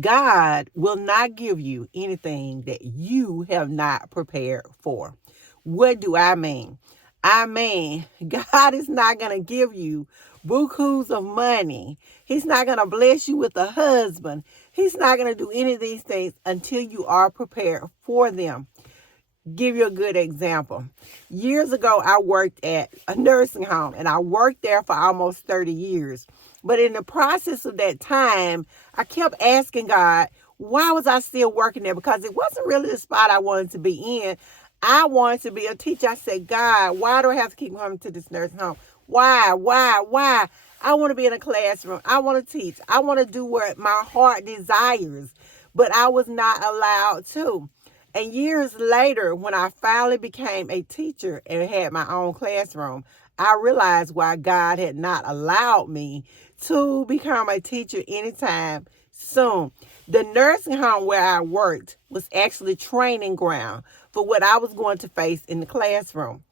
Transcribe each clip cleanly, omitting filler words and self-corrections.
God will not give you anything that you have not prepared for. What do I mean? I mean, God is not going to give you bukus of money. He's not going to bless you with a husband. He's not going to do any of these things until you are prepared for them. Give you a good example. Years ago, I worked at a nursing home, and I worked there for almost 30 years. But in the process of that time, I kept asking God, why was I still working there? Because it wasn't really the spot I wanted to be in. I wanted to be a teacher. I said, God, why do I have to keep coming to this nursing home? Why? I want to be in a classroom. I want to teach. I want to do what my heart desires. But I was not allowed to. And years later, when I finally became a teacher and had my own classroom, I realized why God had not allowed me to become a teacher anytime soon. The nursing home where I worked was actually training ground for what I was going to face in the classroom.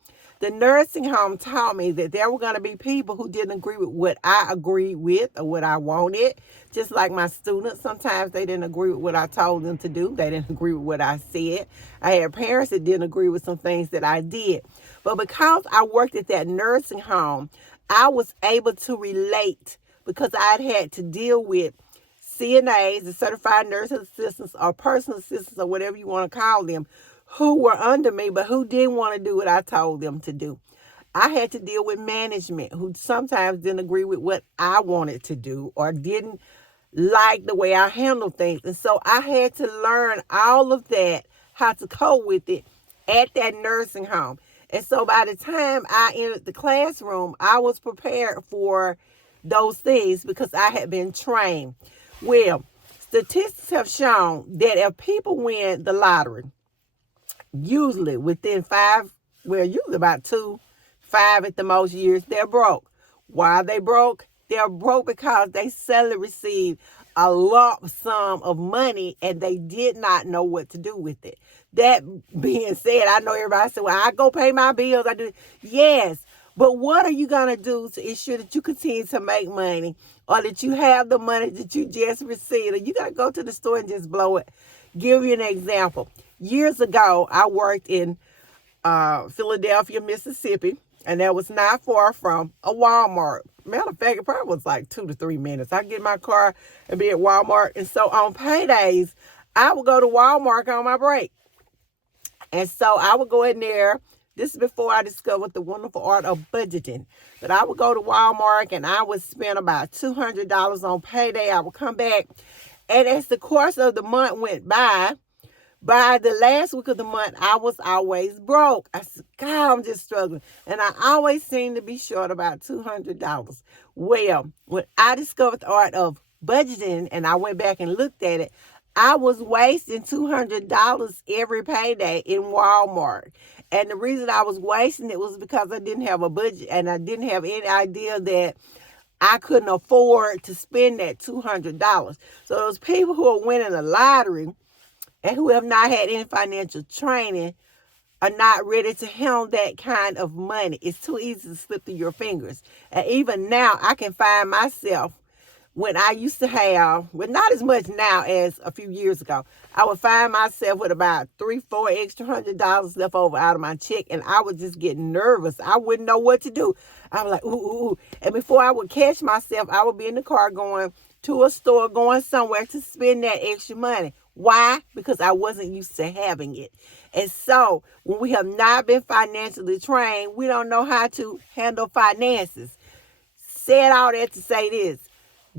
The nursing home taught me that there were going to be people who didn't agree with what I agreed with or what I wanted. Just like my students, sometimes they didn't agree with what I told them to do. They didn't agree with what I said. I had parents that didn't agree with some things that I did. But because I worked at that nursing home, I was able to relate because I'd had to deal with CNAs, the certified nurse assistants, or personal assistants, or whatever you want to call them, who were under me, but who didn't want to do what I told them to do. I had to deal with management who sometimes didn't agree with what I wanted to do or didn't like the way I handled things. And so I had to learn all of that, how to cope with it at that nursing home. And so by the time I entered the classroom, I was prepared for those things because I had been trained. Well, statistics have shown that if people win the lottery, usually within usually about 5 at the most years, they're broke. Why are they broke? They're broke because they suddenly received a lump sum of money and they did not know what to do with it. That being said, I know everybody said, well, I go pay my bills. I do. Yes. But what are you going to do to ensure that you continue to make money or that you have the money that you just received? Or you got to go to the store and just blow it. Give you an example. Years ago, I worked in Philadelphia, Mississippi, and that was not far from a Walmart. Matter of fact, it probably was like 2 to 3 minutes. I get in my car and be at Walmart. And so on paydays, I would go to Walmart on my break. And so I would go in there. This is before I discovered the wonderful art of budgeting. But I would go to Walmart and I would spend about $200 on payday. I would come back. And as the course of the month went by the last week of the month, I was always broke. I said, God, I'm just struggling. And I always seemed to be short about $200. Well, when I discovered the art of budgeting and I went back and looked at it, I was wasting $200 every payday in Walmart. And the reason I was wasting it was because I didn't have a budget and I didn't have any idea that I couldn't afford to spend that $200. So those people who are winning the lottery and who have not had any financial training are not ready to handle that kind of money. It's too easy to slip through your fingers. And even now, I can find myself when I used to have, well, not as much now as a few years ago, I would find myself with about $3-4 extra $100 left over out of my check, and I would just get nervous. I wouldn't know what to do. I was like, ooh. And before I would catch myself, I would be in the car going to a store, going somewhere to spend that extra money. Why? Because I wasn't used to having it. And so when we have not been financially trained, we don't know how to handle finances. Said all that to say this.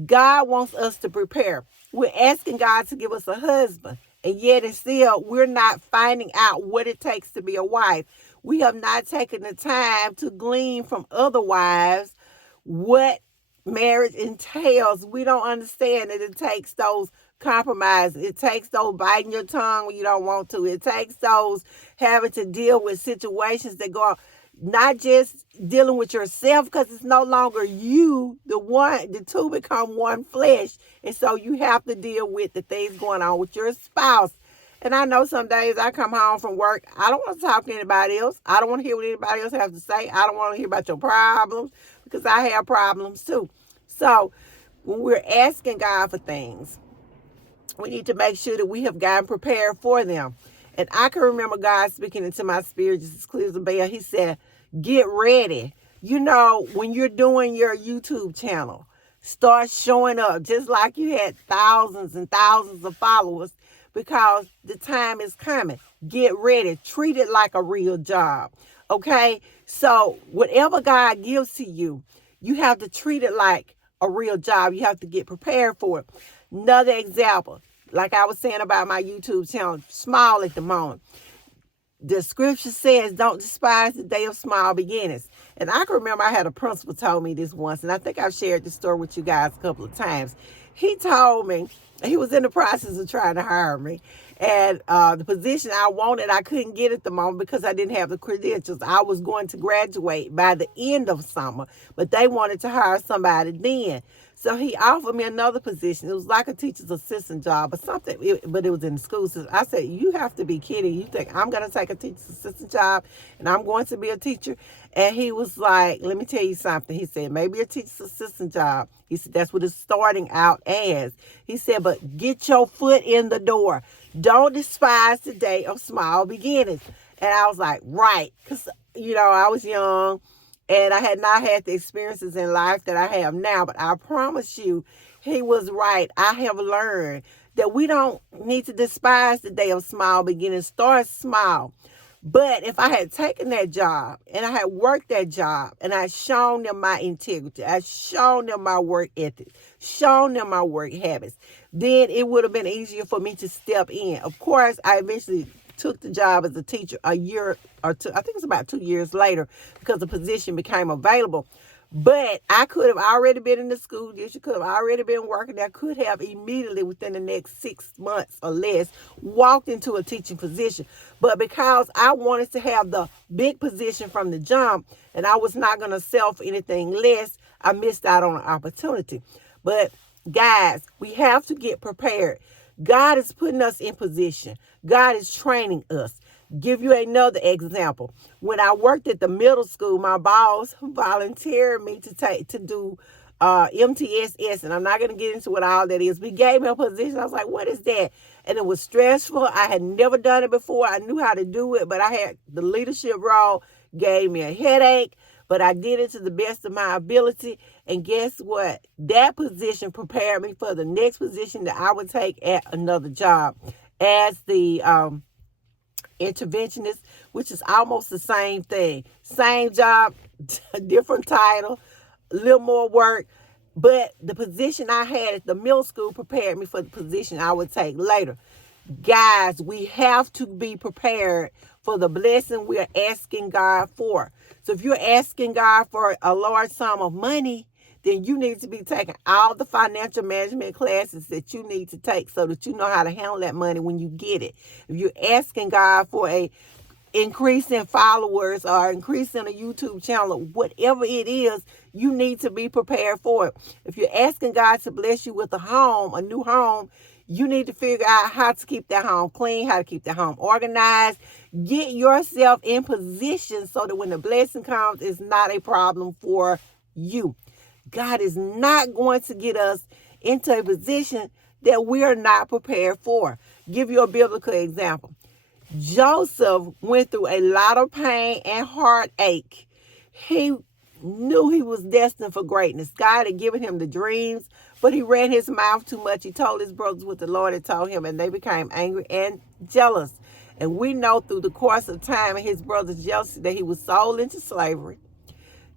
God wants us to prepare. We're asking God to give us a husband, and yet and still we're not finding out what it takes to be a wife. We have not taken the time to glean from other wives what marriage entails. We don't understand that it takes those compromises. It takes those biting your tongue when you don't want to. It takes those having to deal with situations that go on. Not just dealing with yourself, because it's no longer you, the two become one flesh. And so you have to deal with the things going on with your spouse. And I know some days I come home from work, I don't want to talk to anybody else. I don't want to hear what anybody else has to say. I don't want to hear about your problems because I have problems too. So when we're asking God for things, We need to make sure that we have gotten prepared for them. And I can remember God speaking into my spirit just as clear as a bell. He said, get ready. You know, when you're doing your YouTube channel, start showing up just like you had thousands and thousands of followers, because the time is coming. Get ready. Treat it like a real job. Okay? So whatever God gives to you, you have to treat it like a real job. You have to get prepared for it. Another example, like I was saying about my YouTube channel, small at the moment. The scripture says, don't despise the day of small beginnings. And I can remember I had a principal told me this once, and I think I've shared this story with you guys a couple of times. He told me, he was in the process of trying to hire me, and the position I wanted, I couldn't get at the moment because I didn't have the credentials. I was going to graduate by the end of summer, but they wanted to hire somebody then. So he offered me another position. It was like a teacher's assistant job or something, but it was in the school system. I said, you have to be kidding. You think I'm going to take a teacher's assistant job and I'm going to be a teacher? And he was like, let me tell you something. He said, maybe a teacher's assistant job. He said, that's what it's starting out as. He said, but get your foot in the door. Don't despise the day of small beginnings. And I was like, right. Because, you know, I was young. And I had not had the experiences in life that I have now. But I promise you, he was right. I have learned that we don't need to despise the day of small beginnings. Start small. But if I had taken that job and I had worked that job and I shown them my integrity, I shown them my work ethic, shown them my work habits, then it would have been easier for me to step in. Of course, I eventually took the job as a teacher a year or two, I think it's about 2 years later, because the position became available. But I could have already been in the school district, could have already been working there, could have immediately within the next 6 months or less walked into a teaching position. But because I wanted to have the big position from the jump and I was not going to sell for anything less, I missed out on an opportunity. But guys, we have to get prepared. God is putting us in position. God is training us. Give you another example. When I worked at the middle school, my boss volunteered me to do MTSS, and I'm not going to get into what all that is. But he gave me a position. I was like, what is that? And it was stressful. I had never done it before. I knew how to do it, but I had the leadership role, gave me a headache, but I did it to the best of my ability. And guess what? That position prepared me for the next position that I would take at another job as the interventionist, which is almost the same thing. Same job, different title, a little more work. But the position I had at the middle school prepared me for the position I would take later. Guys, we have to be prepared for the blessing we're asking God for. So if you're asking God for a large sum of money, then you need to be taking all the financial management classes that you need to take so that you know how to handle that money when you get it. If you're asking God for a increase in followers or increase in a YouTube channel, whatever it is, you need to be prepared for it. If you're asking God to bless you with a home, a new home, you need to figure out how to keep that home clean, how to keep that home organized. Get yourself in position so that when the blessing comes, it's not a problem for you. God is not going to get us into a position that we are not prepared for. Give you a biblical example. Joseph went through a lot of pain and heartache. He knew he was destined for greatness. God had given him the dreams, but he ran his mouth too much. He told his brothers what the Lord had told him, and they became angry and jealous. And we know through the course of time and his brothers' jealousy that he was sold into slavery,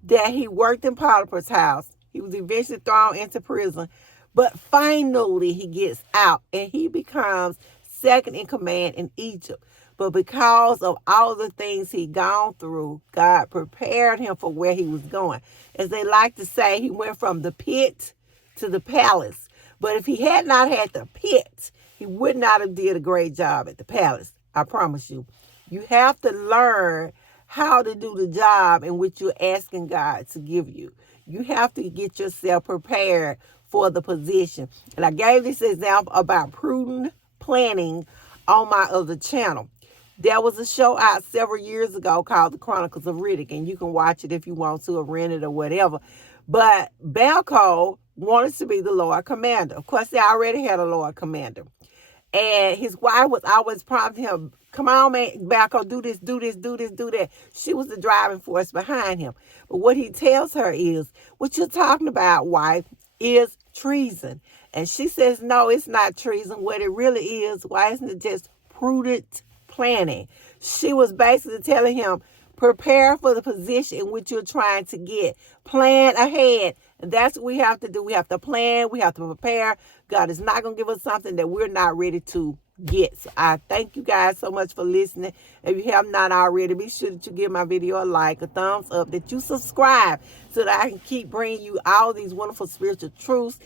that he worked in Potiphar's house. He was eventually thrown into prison. But finally he gets out and he becomes second in command in Egypt. But because of all the things he'd gone through, God prepared him for where he was going. As they like to say, he went from the pit to the palace. But if he had not had the pit, he would not have did a great job at the palace. I promise you. You have to learn how to do the job in which you're asking God to give you. You have to get yourself prepared for the position. And I gave this example about prudent planning on my other channel. There was a show out several years ago called The Chronicles of Riddick, and you can watch it if you want to or rent it or whatever. But Balco wanted to be the Lord Commander. Of course, they already had a Lord Commander. And his wife was always prompting him, come on, man, Malcolm, do this, do this, do this, do that. She was the driving force behind him. But what he tells her is, what you're talking about, wife, is treason. And she says, no, it's not treason. What it really is, why isn't it just prudent planning? She was basically telling him, prepare for the position in which you're trying to get. Plan ahead. And that's what we have to do. We have to plan. We have to prepare. God is not going to give us something that we're not ready to get. So I thank you guys so much for listening. If you have not already, be sure that you give my video a like, a thumbs up, that you subscribe so that I can keep bringing you all these wonderful spiritual truths